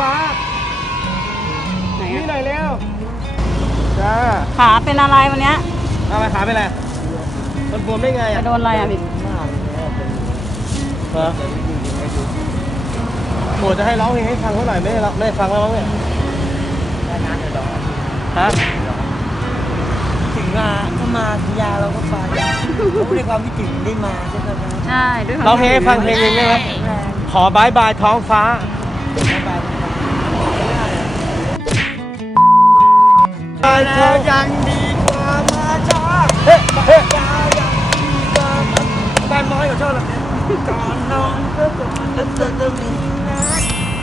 ฟ้าไหนนี่อะหน่อยเร็วจ้าขาเป็นอะไรวันเนี้ยทำไมขาเป็นไรมันบวมได้ไงจะอะโดนอะไรอะพี่เหรอโหจะให้ร้องเพลงให้ฟังเท่าไหร่ไม่ได้ร้องไม่ได้ฟังแล้วมั้งเนี่ยฮะถึงมาถ้ามาสัญญาเราก็ไปเพราะในความคิดถึงได้มาใช่ไหมครับใช่ด้วยความร้องเพลงให้ฟังเพลงหนึงได้ไหมแข็งแรงขอบายบายท้องฟ้าสบายสบาย บายท้องยังดีกว่ามาช้าเฮ้เฮ้ช้ายังดีกว่ามันแฟนน้อยกว่าชอบแบบนี้ก่อนนอนก็ก่อนแล้วเธอจะมีนะ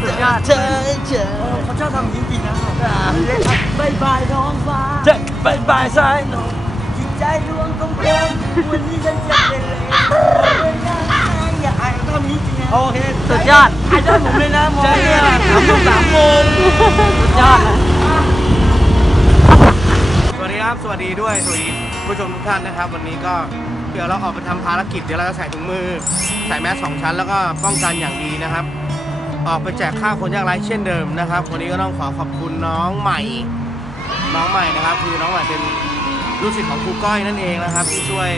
สุดยอดเธอเจอเขาชอบทำจริงๆนะครับบายบายท้องฟ้าเจ๊บายบายซ้ายจิตใจดวงกลมๆวันนี้ฉันจะเป็นเลยอย่าอายทำนี้จริงนะโอเคสุดยอดไอ้เจ้าผมเลยนะมองเจ๊เนี่ยสามโมงสามโมงสุดยอด ครับ สวัสดีด้วย สวัสดีผู้ชมทุกท่านนะครับ วันนี้ก็เดี๋ยวเราออกไปทำภารกิจ เดี๋ยวเราจะใส่ถุงมือ ใส่แมสสองชั้นแล้วก็ป้องกันอย่างดีนะครับ ออกไปแจกข้าวคนยากไร้เช่นเดิมนะครับ วันนี้ก็ต้องขอขอบคุณน้องใหม่ น้องใหม่นะครับ คือน้องใหม่เป็นลูกศิษย์ของครูก้อยนั่นเองนะครับ ที่ช่วย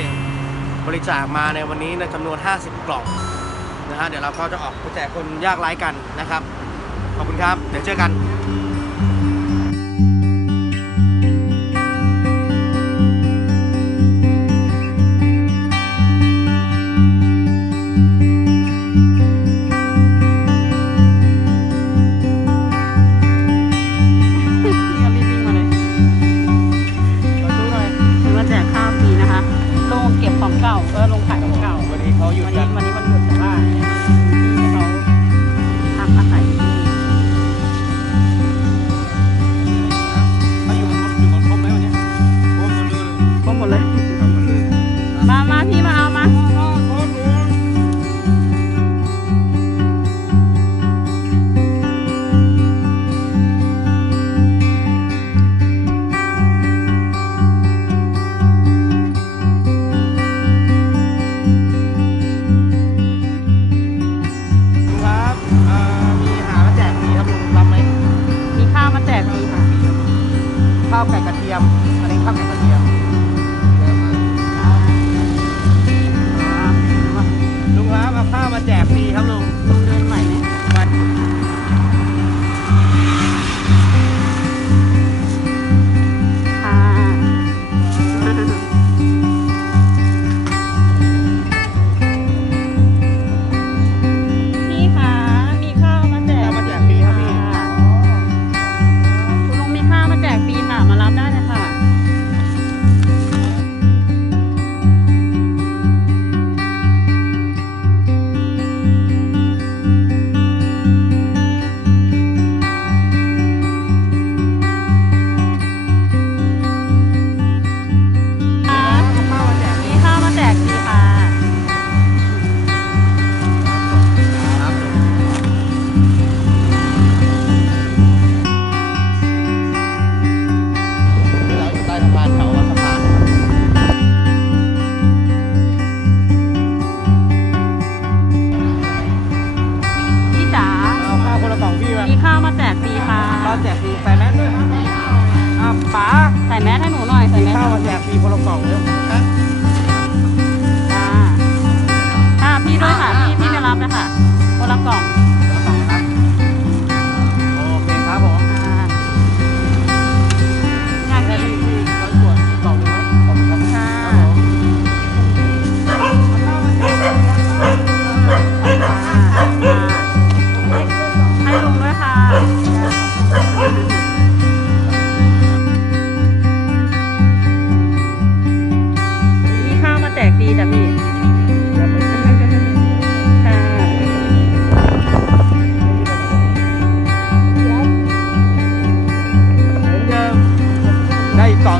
บริจาคมาในวันนี้ในจำนวน 50 กล่องนะฮะ เดี๋ยวเราก็จะออกไปแจกคนยากไร้กันนะครับ ขอบคุณครับ เดี๋ยวเจอกัน ลงขายของเก่าวันนี้เขาหยุดวันกัน แจกฟรีใส่แมสด้วยอะป๋าใส่แมสให้หนูหน่อย ใส่มีแมสข้าวมาแจกฟรีคนละกล่องเลยค่ะค่ะพี่ด้วยค่ะ พี่พี่ไปรับเลยค่ะ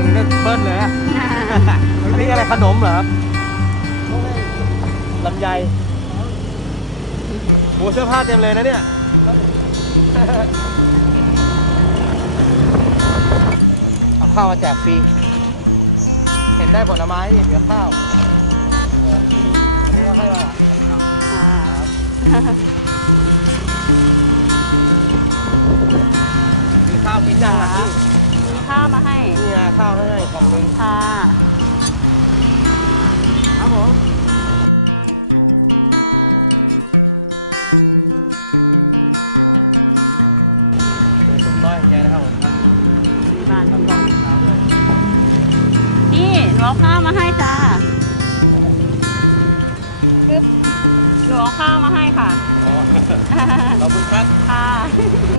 อีกกล่องหนึงก็เบิ้ลเลยอะอันนี้อะไรขนมเหรอครับลำไยโหเสื้อผ้าเต็มเลยนะเนี่ย เอาข้าวมาแจกฟรี เห็นได้ผลไม้นี่เหลือข้าวเอออันนี้ก็ให้มาค่ะมาให้นี่ไง ข้าวให้กล่องนึงค่ะ ครับผมเป็นส้มต้อยของแกนะครับผมครับมีบ้านต้มีองบ้านขาวด้วยนี่หนูเอาข้าวมาให้จ้าปึ๊บหนูเอาข้าวมาให้ค่ะอ๋อขอบคุณครับ ค่ะ